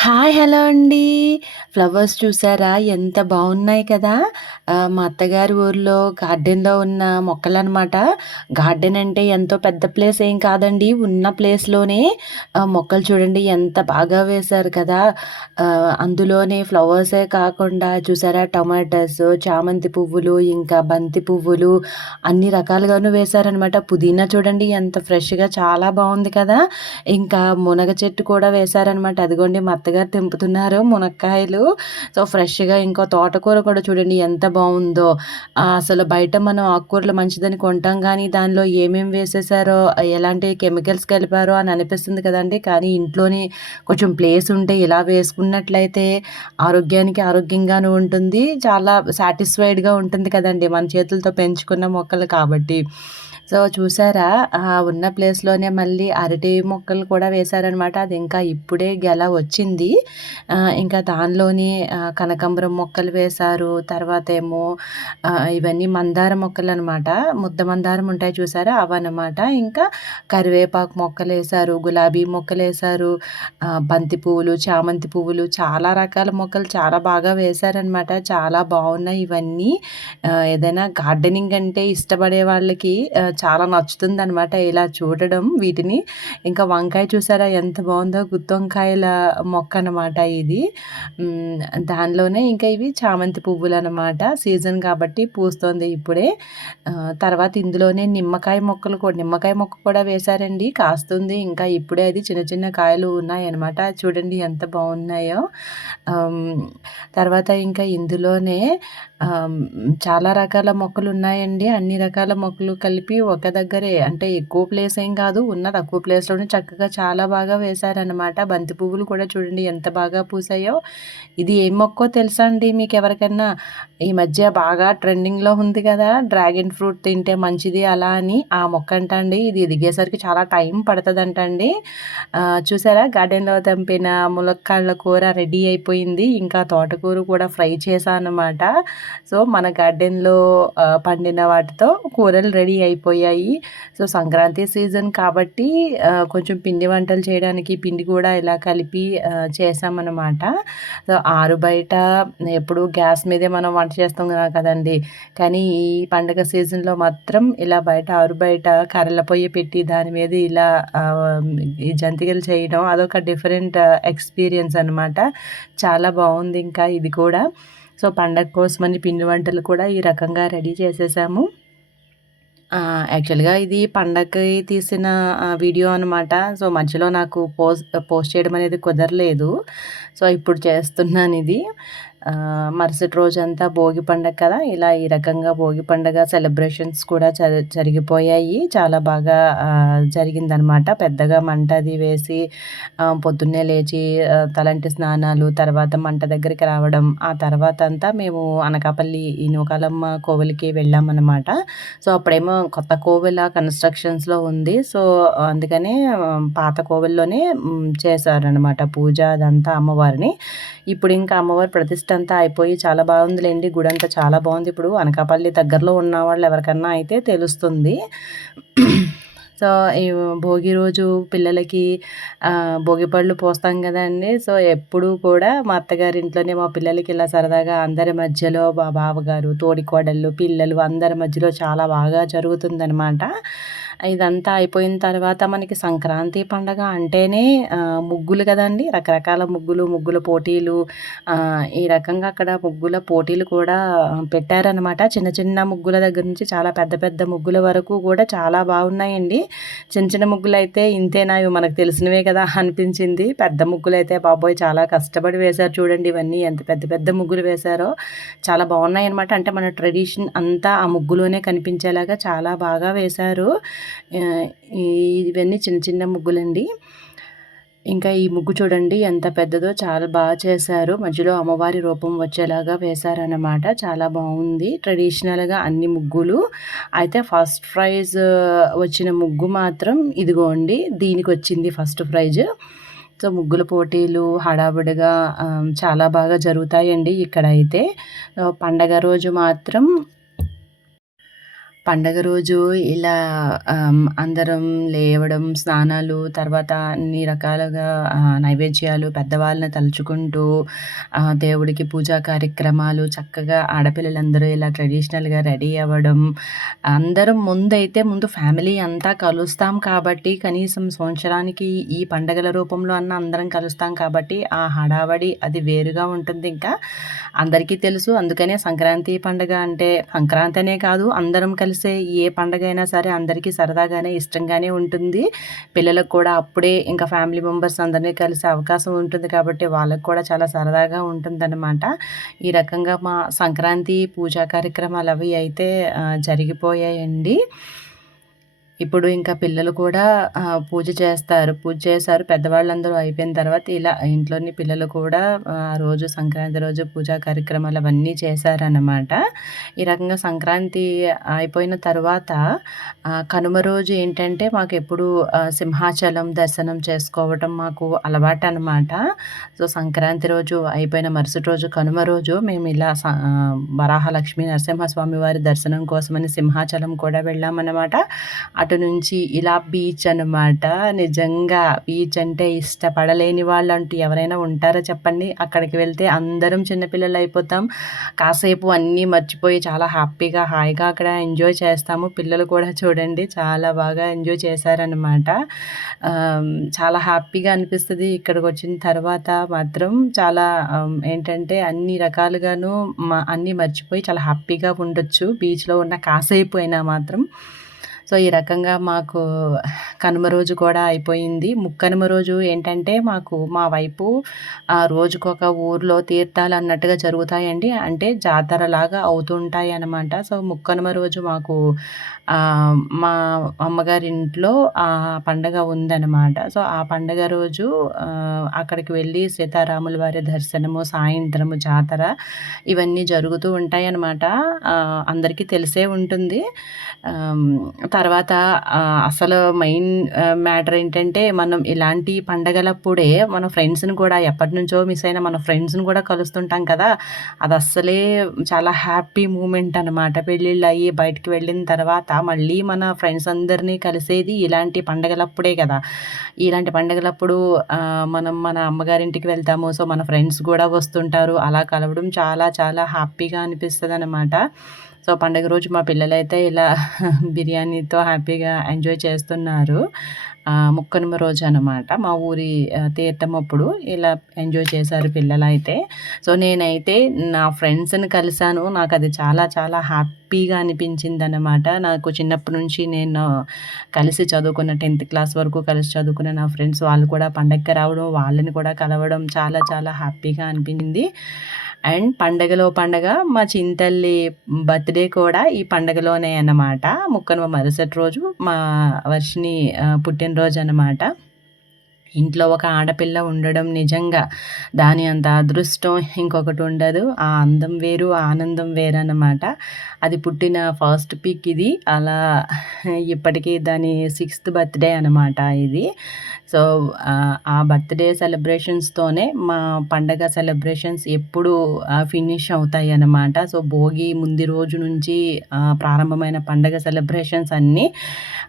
Hi! Hello అండి. Flowers చూసారా ఎంత బాగున్నాయి కదా! మా అత్తగారి ఊర్లో గార్డెన్‌లో ఉన్న మొక్కలనమాట. గార్డెన్ అంటే ఎంతో పెద్ద ప్లేస్ ఏం కాదండి. ఉన్న ప్లేస్‌లోనే మొక్కలు చూడండి ఎంత బాగా వేశారు కదా! అందులోనే ఫ్లవర్సే కాకుండా చూసారా టమాటాస్ చామంతి పువ్వులు, ఇంకా బంతి పువ్వులు అన్ని రకాలుగాను వేశారనమాట. పుదీనా చూడండి ఎంత ఫ్రెష్‌గా చాలా బాగుంది కదా! ఇంకా మునగ చెట్టు కూడా వేశారనమాట. అదిగోండి మా అత్తగారు తెంపుతున్నారు మునక్కాయలు. సో ఫ్రెష్గా ఇంకో తోటకూర కూడా చూడండి ఎంత బాగుందో. అసలు బయట మనం ఆకుకూరలు మంచిదని కొంటాం కానీ దానిలో ఏమేమి వేసేసారో ఎలాంటి కెమికల్స్ కలిపారో అని అనిపిస్తుంది కదండి. కానీ ఇంట్లోనే కొంచెం ప్లేస్ ఉంటే ఇలా వేసుకున్నట్లయితే ఆరోగ్యానికి ఆరోగ్యంగాను ఉంటుంది. చాలా సాటిస్ఫైడ్గా ఉంటుంది కదండి మన చేతులతో పెంచుకున్న మొక్కలు కాబట్టి. సో చూసారా? ఉన్న ప్లేస్లోనే మళ్ళీ అరటి మొక్కలు కూడా వేశారనమాట అది ఇంకా ఇప్పుడే గెల వచ్చింది. ఇంకా దానిలోని కనకాంబరం మొక్కలు వేశారు. తర్వాత ఏమో ఇవన్నీ మందార మొక్కలు అనమాట ముద్ద మందారం ఉంటాయి చూసారా? అవన్నమాట. ఇంకా కరివేపాకు మొక్కలు వేశారు గులాబీ మొక్కలు వేశారు బంతి పువ్వులు చామంతి పువ్వులు చాలా రకాల మొక్కలు చాలా బాగా వేశారనమాట. చాలా బాగున్నాయి ఇవన్నీ. ఏదైనా గార్డెనింగ్ అంటే ఇష్టపడే వాళ్ళకి చాలా నచ్చుతుంది అనమాట ఇలా చూడడం వీటిని. ఇంకా వంకాయ చూసారా? ఎంత బాగుందో గుత్తి వంకాయల మొక్క అనమాట ఇది దానిలోనే ఇంకా ఇవి చామంతి పువ్వులు అనమాట సీజన్ కాబట్టి పూస్తుంది ఇప్పుడే. తర్వాత ఇందులోనే నిమ్మకాయ మొక్కలు కూడా నిమ్మకాయ మొక్క కూడా వేశారండి. కాస్తుంది ఇంకా ఇప్పుడే అది చిన్న చిన్న కాయలు ఉన్నాయన్నమాట. చూడండి ఎంత బాగున్నాయో. తర్వాత ఇంకా ఇందులోనే చాలా రకాల మొక్కలు ఉన్నాయండి. అన్ని రకాల మొక్కలు కలిపి ఒక దగ్గరే అంటే ఎక్కువ ప్లేస్ ఏం కాదు ఉన్న తక్కువ ప్లేస్లోనే చక్కగా చాలా బాగా వేశారనమాట బంతి పువ్వులు కూడా చూడండి ఎంత బాగా పూసాయో. ఇది ఏం మొక్కో తెలుసా అండి మీకు ఎవరికైనా ఈ మధ్య బాగా ట్రెండింగ్లో ఉంది కదా డ్రాగన్ ఫ్రూట్ తింటే మంచిది అలా అని. ఆ మొక్క అంటండి ఇది దిగేసరికి చాలా టైం పడుతుందంటండి చూసారా? గార్డెన్లో తెంపిన ములక్కాళ్ళ కూర రెడీ అయిపోయింది. ఇంకా తోటకూర కూడా ఫ్రై చేశాను అనమాట సో మన గార్డెన్లో పండిన వాటితో కూరలు రెడీ అయిపోయాయి. సో సంక్రాంతి సీజన్ కాబట్టి కొంచెం పిండి వంటలు చేయడానికి పిండి కూడా ఇలా కలిపి చేసామన్నమాట సో ఆరు బయట ఎప్పుడు గ్యాస్ మీదే మనం వంట చేస్తాం కదండి. కానీ ఈ పండగ సీజన్లో మాత్రం ఇలా బయట ఆరు బయట కర్రల పొయ్యి పెట్టి దాని మీద ఇలా జంతికలు చేయడం అదొక డిఫరెంట్ ఎక్స్పీరియన్స్ అనమాట చాలా బాగుంది ఇంకా ఇది కూడా. సో పండగ కోసమని పిండి వంటలు కూడా ఈ రకంగా రెడీ చేసేసాము. యాక్చువల్గా ఇది పండగకి తీసిన వీడియో అనమాట సో మధ్యలో నాకు పోస్ట్ పోస్ట్ చేయడం అనేది కుదరలేదు. సో ఇప్పుడు చేస్తున్నాను ఇది. మరుసటి రోజంతా భోగి పండగ కదా? ఇలా ఈ రకంగా భోగి పండగ సెలబ్రేషన్స్ కూడా జరిగిపోయాయి. చాలా బాగా జరిగిందనమాట పెద్దగా మంట అది వేసి పొద్దున్నే లేచి తలంటి స్నానాలు తర్వాత మంట దగ్గరికి రావడం ఆ తర్వాత అంతా మేము అనకాపల్లి ఈ నూకాలమ్మ కోవిలికి వెళ్ళామన్నమాట. సో అప్పుడేమో కొత్త కోవిల కన్స్ట్రక్షన్స్లో ఉంది. సో అందుకనే పాత కోవిల్లోనే చేశారనమాట పూజ అదంతా అమ్మవారిని. ఇప్పుడు ఇంకా అమ్మవారి ప్రతిష్ట అంతా అయిపోయి చాలా బాగుందిలేండి గుడి అంతా చాలా బాగుంది. ఇప్పుడు అనకాపల్లి దగ్గరలో ఉన్న వాళ్ళు ఎవరికన్నా అయితే తెలుస్తుంది. సో ఈ భోగి రోజు పిల్లలకి భోగి పళ్ళు పోస్తాం కదండి. సో ఎప్పుడూ కూడా మా అత్తగారి ఇంట్లోనే మా పిల్లలకి ఇలా సరదాగా అందరి మధ్యలో మా బావగారు తోడికోడళ్ళు పిల్లలు అందరి మధ్యలో చాలా బాగా జరుగుతుందనమాట ఇదంతా అయిపోయిన తర్వాత మనకి సంక్రాంతి పండగ అంటేనే ముగ్గులు కదండి. రకరకాల ముగ్గులు ముగ్గుల పోటీలు ఈ రకంగా అక్కడ ముగ్గుల పోటీలు కూడా పెట్టారనమాట చిన్న చిన్న ముగ్గుల దగ్గర నుంచి చాలా పెద్ద పెద్ద ముగ్గుల వరకు కూడా చాలా బాగున్నాయండి. చిన్న చిన్న ముగ్గులు అయితే ఇంతేనా? ఇవి మనకు తెలిసినవే కదా అనిపించింది. పెద్ద ముగ్గులు అయితే బాబోయ్ చాలా కష్టపడి వేశారు చూడండి ఇవన్నీ. ఎంత పెద్ద పెద్ద ముగ్గులు వేశారో. చాలా బాగున్నాయి అనమాట అంటే మన ట్రెడిషన్ అంతా ఆ ముగ్గులోనే కనిపించేలాగా చాలా బాగా వేశారు. ఇవన్నీ చిన్న చిన్న ముగ్గులండి. ఇంకా ఈ ముగ్గు చూడండి ఎంత పెద్దదో చాలా బాగా చేశారు. మధ్యలో అమ్మవారి రూపం వచ్చేలాగా వేశారనమాట చాలా బాగుంది. ట్రెడిషనల్గా అన్ని ముగ్గులు. అయితే ఫస్ట్ ప్రైజ్ వచ్చిన ముగ్గు మాత్రం ఇదిగోండి. దీనికి వచ్చింది ఫస్ట్ ప్రైజ్. సో ముగ్గుల పోటీలు హడావుడిగా చాలా బాగా జరుగుతాయండి ఇక్కడ అయితే పండగ రోజు మాత్రం పండగ రోజు ఇలా అందరం లేవడం, స్నానాలు, తర్వాత అన్ని రకాలుగా నైవేద్యాలు, పెద్దవాళ్ళని తలుచుకుంటూ దేవుడికి పూజా కార్యక్రమాలు చక్కగా ఆడపిల్లలందరూ ఇలా ట్రెడిషనల్‌గా రెడీ అవ్వడం, అందరం ముందైతే ముందు ఫ్యామిలీ అంతా కలుస్తాం కాబట్టి కనీసం సంవత్సరానికి ఈ పండగల రూపంలో అన్న అందరం కలుస్తాం కాబట్టి ఆ హడావడి అది వేరుగా ఉంటుంది ఇంకా. అందరికీ తెలుసు అందుకనే సంక్రాంతి పండుగ అంటే సంక్రాంతి అనే కాదు అందరం కలిసి కలిసే ఏ పండగ అయినా సరే అందరికీ సరదాగానే ఇష్టంగానే ఉంటుంది. పిల్లలకు కూడా అప్పుడే ఇంకా ఫ్యామిలీ మెంబర్స్ అందరినీ కలిసే అవకాశం ఉంటుంది కాబట్టి వాళ్ళకు కూడా చాలా సరదాగా ఉంటుందన్నమాట. ఈ రకంగా మా సంక్రాంతి పూజా కార్యక్రమాలు అవి అయితే జరిగిపోయాయండి. ఇప్పుడు ఇంకా పిల్లలు కూడా పూజ చేస్తారు. పూజ చేశారు. పెద్దవాళ్ళందరూ అయిపోయిన తర్వాత ఇలా ఇంట్లోని పిల్లలు కూడా ఆ రోజు సంక్రాంతి రోజు పూజా కార్యక్రమాలు అవన్నీ చేశారన్నమాట. ఈ రకంగా సంక్రాంతి అయిపోయిన తర్వాత కనుమ రోజు ఏంటంటే మాకు ఎప్పుడు సింహాచలం దర్శనం చేసుకోవటం మాకు అలవాటు అనమాట సో సంక్రాంతి రోజు అయిపోయిన మరుసటి రోజు కనుమ రోజు మేము ఇలా వరాహలక్ష్మి నరసింహస్వామి వారి దర్శనం కోసమని సింహాచలం కూడా వెళ్ళామన్నమాట. అటు నుంచి ఇలా బీచ్ అనమాట నిజంగా బీచ్ అంటే ఇష్టపడలేని వాళ్ళు అంటూ ఎవరైనా ఉంటారో చెప్పండి? అక్కడికి వెళ్తే అందరం చిన్నపిల్లలు అయిపోతాం. కాసేపు అన్నీ మర్చిపోయి చాలా హ్యాపీగా హాయిగా అక్కడ ఎంజాయ్ చేస్తాము. పిల్లలు కూడా చూడండి చాలా బాగా ఎంజాయ్ చేశారనమాట చాలా హ్యాపీగా అనిపిస్తుంది ఇక్కడికి వచ్చిన తర్వాత మాత్రం. చాలా ఏంటంటే అన్ని రకాలుగాను అన్నీ మర్చిపోయి చాలా హ్యాపీగా ఉండొచ్చు. బీచ్లో ఉన్న కాసేపు అయినా మాత్రం. సో ఈ రకంగా మాకు కనుమ రోజు కూడా అయిపోయింది. ముక్కనుమ రోజు ఏంటంటే మాకు మా వైపు రోజుకొక ఊర్లో తీర్థాలు అన్నట్టుగా జరుగుతాయండి. అంటే జాతరలాగా అవుతుంటాయి అన్నమాట సో ముక్కనుమ రోజు మాకు మా అమ్మగారి ఇంట్లో ఆ పండగ ఉందన్నమాట. సో ఆ పండగ రోజు అక్కడికి వెళ్ళి సీతారాముల వారి దర్శనము సాయంత్రము జాతర ఇవన్నీ జరుగుతూ ఉంటాయన్నమాట. అందరికీ తెలిసే ఉంటుంది. తర్వాత అసలు మెయిన్ మ్యాటర్ ఏంటంటే మనం ఇలాంటి పండగలప్పుడే మన ఫ్రెండ్స్ని కూడా ఎప్పటి నుంచో మిస్ అయిన మన ఫ్రెండ్స్ని కూడా కలుస్తుంటాం కదా. అది అస్సలే చాలా హ్యాపీ మూమెంట్ అనమాట పెళ్ళిళ్ళు అయ్యి బయటికి వెళ్ళిన తర్వాత మళ్ళీ మన ఫ్రెండ్స్ అందరినీ కలిసేది ఇలాంటి పండగలప్పుడే కదా. ఇలాంటి పండగలప్పుడు మనం మన అమ్మగారింటికి వెళ్తాము. సో మన ఫ్రెండ్స్ కూడా వస్తుంటారు. అలా కలవడం చాలా చాలా హ్యాపీగా అనిపిస్తుంది అనమాట సో పండగ రోజు మా పిల్లలైతే ఇలా బిర్యానీతో హ్యాపీగా ఎంజాయ్ చేస్తున్నారు. ముక్కనుమ రోజు అనమాట మా ఊరి తీర్థం అప్పుడు ఇలా ఎంజాయ్ చేశారు పిల్లలైతే. సో నేనైతే నా ఫ్రెండ్స్ని కలిశాను. నాకు అది చాలా చాలా హ్యాపీగా అనిపించింది అనమాట నాకు చిన్నప్పటి నుంచి నేను కలిసి చదువుకున్న టెన్త్ క్లాస్ వరకు కలిసి చదువుకున్న నా ఫ్రెండ్స్ వాళ్ళు కూడా పండగకి రావడం వాళ్ళని కూడా కలవడం చాలా చాలా హ్యాపీగా అనిపించింది. అండ్ పండగలో పండగ మా చింతల్లి బర్త్డే కూడా ఈ పండగలోనే అన్నమాట. ముక్కనుమ మరుసటి రోజు మా వర్షిని పుట్టినరోజు అన్నమాట. ఇంట్లో ఒక ఆడపిల్ల ఉండడం నిజంగా దాని అంత అదృష్టం ఇంకొకటి ఉండదు. ఆ అందం వేరు ఆనందం వేరు అన్నమాట అది పుట్టిన ఫస్ట్ పిక్ ఇది. అలా ఇప్పటికీ దాని సిక్స్త్ బర్త్డే అనమాట ఇది. సో ఆ బర్త్డే సెలబ్రేషన్స్తోనే మా పండగ సెలబ్రేషన్స్ ఎప్పుడు ఫినిష్ అవుతాయి అన్నమాట సో భోగి ముందు రోజు నుంచి ప్రారంభమైన పండగ సెలబ్రేషన్స్ అన్నీ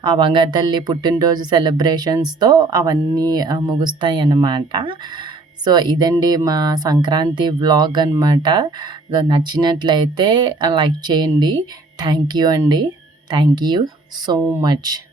ఆ బంగారు తల్లి పుట్టినరోజు సెలబ్రేషన్స్తో అవన్నీ ముగుస్తాయి అన్నమాట సో ఇదండి మా సంక్రాంతి వ్లాగ్ అనమాట నచ్చినట్లయితే లైక్ చేయండి. థ్యాంక్ యూ అండి. Thank you so much.